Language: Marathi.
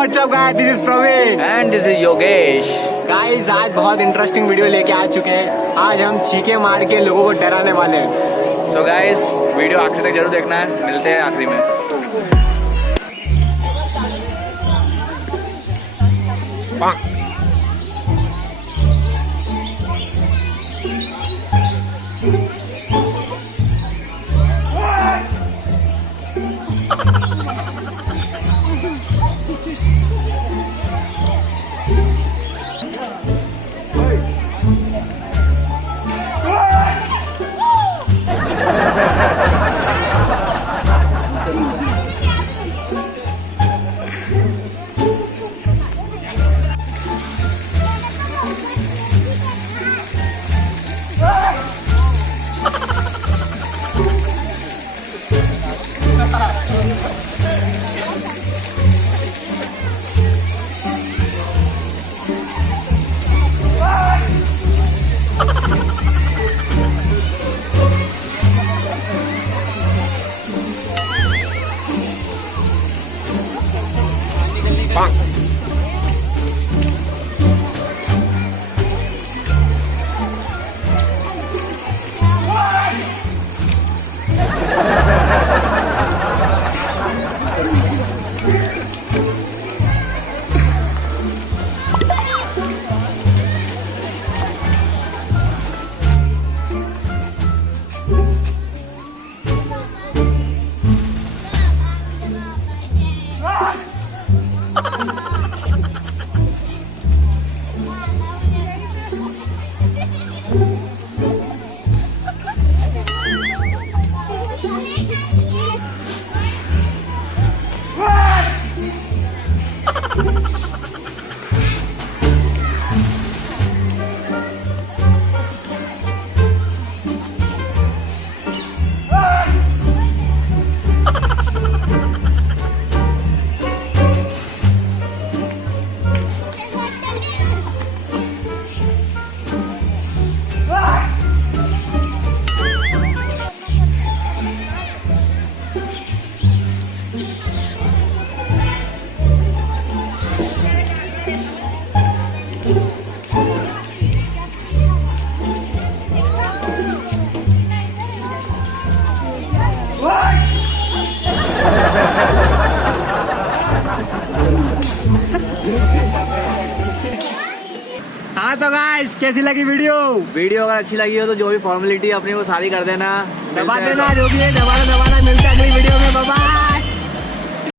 WhatsApp guys, this is Pravin end this is Yogesh. Guys आज बहुत इंटरेस्टिंग वीडियो लेके आ चुके हैं। आज हम चीखे मार के लोगों को डराने वाले हैं। सो गाइस वीडियो आखिरी तक जरूर देखना है, मिलते हैं आखिरी में। हाँ तो गाइस कैसी लगी वीडियो अगर अच्छी लगी हो तो जो भी फॉर्मेलिटी अपनी वो सारी कर देना, दबा देना, जो भी है दबाना मिलता है।